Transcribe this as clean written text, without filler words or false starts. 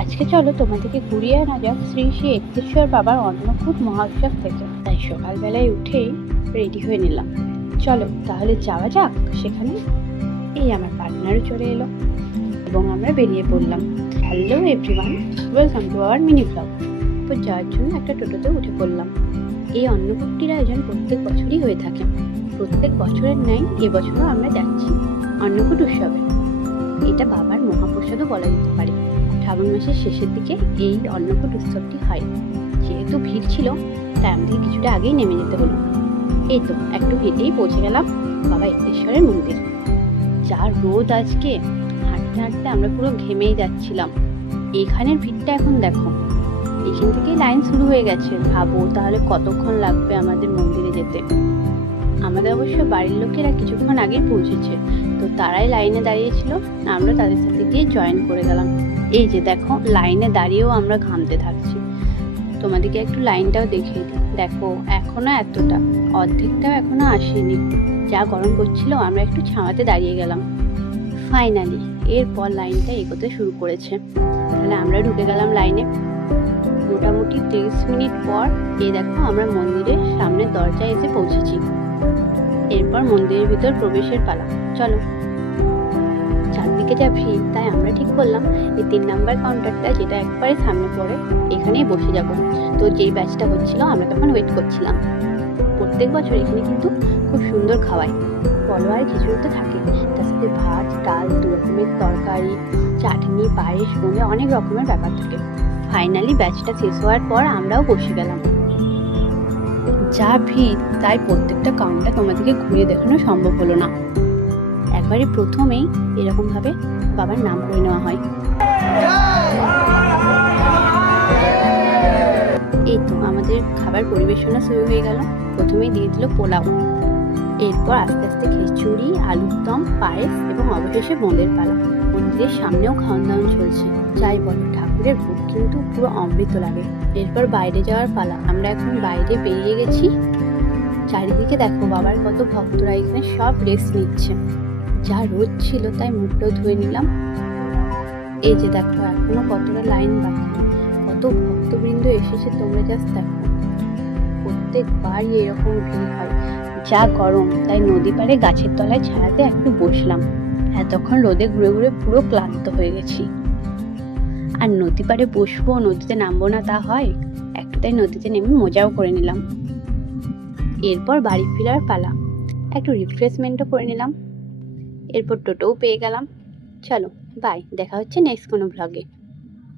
আজকে চলো তোমাদেরকে ঘুরিয়ে আনা যাক শ্রী শ্রী এক্তেশ্বর বাবার অন্নকূট মহোৎসব থেকে। তাই সকালবেলায় উঠেই রেডি হয়ে নিলাম। চলো তাহলে যাওয়া যাক সেখানে। এই আমার পার্টনারও চলে এলো এবং আমরা বেরিয়ে পড়লাম। Hello everyone, welcome to our mini blog. তো যাওয়ার জন্য একটা টোটোতে উঠে পড়লাম। এই অন্নকূটটির আয়োজন প্রত্যেক বছরই হয়ে থাকে। প্রত্যেক বছরের ন্যায় এবছরও আমরা যাচ্ছি অন্নকূট উৎসবে। এটা বাবার মহাপ্রসাদও বলা যেতে পারে। শ্রাবণ মাসের শেষের দিকে এই অন্নকূট উৎসবটি হয়। যেহেতু ভিড় ছিল তাই আমাদের কিছুটা আগেই নেমে যেতে হলো। এই তো একটু হেঁটেই পৌঁছে গেলাম বাবা এক্তেশ্বরের মন্দির। যা রোদ আজকে, হাঁটতে হাঁটতে আমরা পুরো ঘেমেই যাচ্ছিলাম। এইখানের ভিড়টা এখন দেখো, এখান থেকেই লাইন শুরু হয়ে গেছে। ভাবো তাহলে কতক্ষণ লাগবে আমাদের মন্দিরে যেতে। আমাদের অবশ্য বাড়ির লোকেরা কিছুক্ষণ আগেই পৌঁছেছে, তো তারাই লাইনে দাঁড়িয়েছিল, আমরা তাদের সাথে গিয়ে জয়েন করে গেলাম। এই যে দেখো, লাইনে দাঁড়িয়েও আমরা ঘামতে থাকছি। তোমাদেরকে একটু লাইনটাও দেখিয়ে দিই। দেখো এখনো এতটা, অর্ধেকটাও এখনো আসেনি। যা গরম করছিল আমরা একটু ছাওয়াতে দাঁড়িয়ে গেলাম। ফাইনালি এরপর লাইনটা এগোতে শুরু করেছে। তাহলে আমরা ঢুকে গেলাম লাইনে। মোটামুটি 30 মিনিট পর এই দেখো আমরা মন্দিরের সামনে দরজায় এসে পৌঁছেছি। এরপর মন্দিরের ভিতর প্রবেশের পালা। চলো। চারদিকে যা ভিড়, তাই আমরা ঠিক করলাম এই 3 নাম্বার কাউন্টারটা, যেটা একবারে সামনে পড়ে, এখানেই বসে যাব। তো যেই ব্যাচটা হচ্ছিল আমরা তখন ওয়েট করছিলাম। প্রত্যেক বছর এখানে কিন্তু খুব সুন্দর খাওয়ায়। পলো আর খিচুড়ি তো থাকে, তার সাথে ভাত, ডাল, 2 রকমের তরকারি, চাটনি, পায়েস, বলে অনেক রকমের ব্যাপার থাকে। ফাইনালি ব্যাচটা শেষ হওয়ার পর আমরাও বসে গেলাম। যা ভিড়, তাই প্রত্যেকটা কাউন্টার তোমাদেরকে ঘুরিয়ে দেখানো সম্ভব হলো না। একবারে প্রথমেই এরকম ভাবে বাবার নাম করে নেওয়া হয়। এই তো আমাদের খাবার পরিবেশনা শুরু হয়ে গেল। প্রথমেই দিয়ে দিল পোলাও, এরপর আস্তে আস্তে খিচুড়ি, আলুর দম, পায়েস এবং অবশেষে বোঁদের পালা। মন্দিরের সামনেও খাওয়ান দাওয়ান চলছে। যাই বলো, ঠাকুরের ভোগ কিন্তু পুরো অমৃত লাগে। এরপর বাইরে যাওয়ার পালা। আমরা এখন বাইরে বেরিয়ে গেছি। চারিদিকে দেখো বাবার কত ভক্তরা এখানে সব রেস্ট নিচ্ছে। যা রোদ ছিল তাই মুখটাও ধুয়ে নিলাম। এই যে দেখো এখনো কতটা লাইন বাকি, কত ভক্তবৃন্দ এসেছে, তোমরা জাস্ট দেখো। প্রত্যেকবারই এরকম ভিড় হয়। যা গরম, তাই নদী পাড়ে গাছের তলায় ছায়াতে একটু বসলাম। এতক্ষণ রোদে ঘুরে ঘুরে পুরো ক্লান্ত হয়ে গেছি। আর নদী পাড়ে বসবো, নদীতে নামবো না তা হয়? একটু তাই নদীতে নেমে মজাও করে নিলাম। এরপর বাড়ি ফেরার পালা। একটু রিফ্রেশমেন্টও করে নিলাম। এরপর টোটোও পেয়ে গেলাম। চলো বাই, দেখা হচ্ছে নেক্সট কোনো ব্লগে।